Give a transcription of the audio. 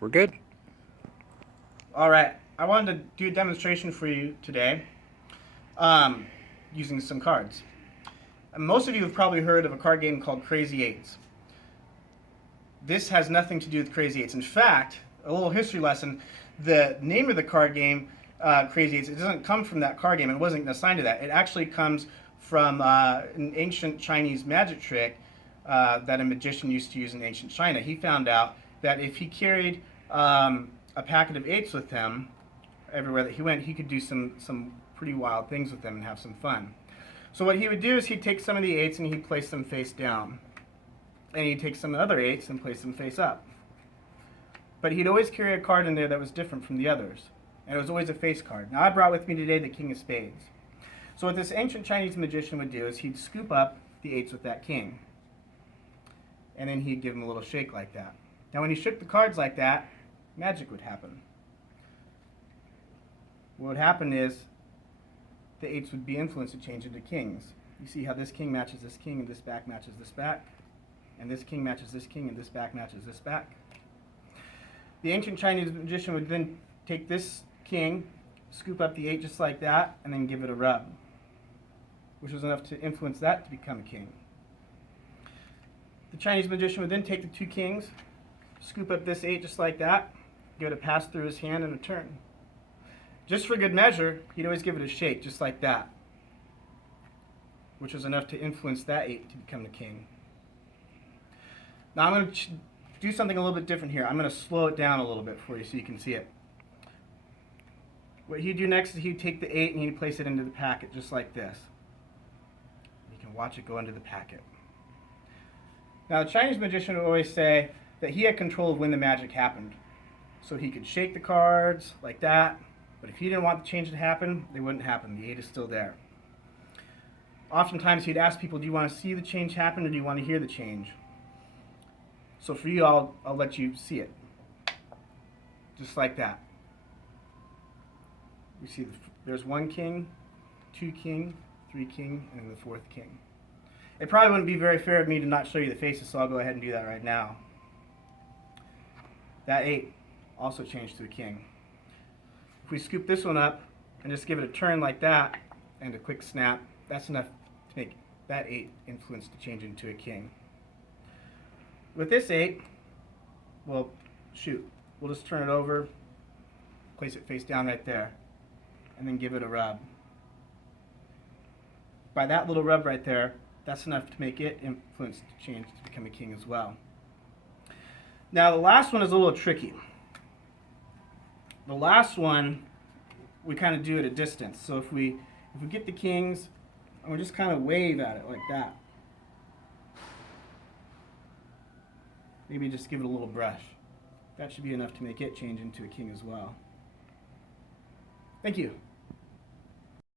We're good. All right, I wanted to do a demonstration for you today using some cards. And most of you have probably heard of a card game called Crazy 8's. This has nothing to do with Crazy 8's. In fact, a little history lesson, the name of the card game, Crazy 8's, it doesn't come from that card game. It wasn't assigned to that. It actually comes from an ancient Chinese magic trick that a magician used to use in ancient China. He found out that if he carried a packet of 8's with him everywhere that he went, he could do some pretty wild things with them and have some fun. So what he would do is he'd take some of the 8's and he'd place them face down. And he'd take some other 8's and place them face up. But he'd always carry a card in there that was different from the others. And it was always a face card. Now I brought with me today the King of Spades. So what this ancient Chinese magician would do is he'd scoop up the 8's with that king. And then he'd give him a little shake like that. Now when he shook the cards like that, magic would happen. What would happen is the 8's would be influenced to change into kings. You see how this king matches this king and this back matches this back? And this king matches this king and this back matches this back? The ancient Chinese magician would then take this king, scoop up the 8 just like that, and then give it a rub, which was enough to influence that to become a king. The Chinese magician would then take the 2 kings, scoop up this 8 just like that, give it a pass through his hand and a turn. Just for good measure, he'd always give it a shake just like that, which was enough to influence that 8 to become the king. Now I'm going to do something a little bit different here. I'm going to slow it down a little bit for you so you can see it. What he'd do next is he'd take the 8 and he'd place it into the packet just like this. You can watch it go into the packet. Now the Chinese magician would always say that he had control of when the magic happened. So he could shake the cards like that, but if he didn't want the change to happen, they wouldn't happen. The 8 is still there. Oftentimes he'd ask people, do you want to see the change happen or do you want to hear the change? So for you, I'll let you see it. Just like that. You see there's 1 king, 2 king, 3 king, and then the 4th king. It probably wouldn't be very fair of me to not show you the faces, so I'll go ahead and do that right now. That 8 also changed to a king. If we scoop this one up and just give it a turn like that and a quick snap, that's enough to make that 8 influence to change into a king. With this 8, we'll just turn it over, place it face down right there, and then give it a rub. By that little rub right there, that's enough to make it influence to change to become a king as well. Now the last one is a little tricky. The last one we kind of do at a distance. So if we get the kings and we just kind of wave at it like that. Maybe just give it a little brush. That should be enough to make it change into a king as well. Thank you.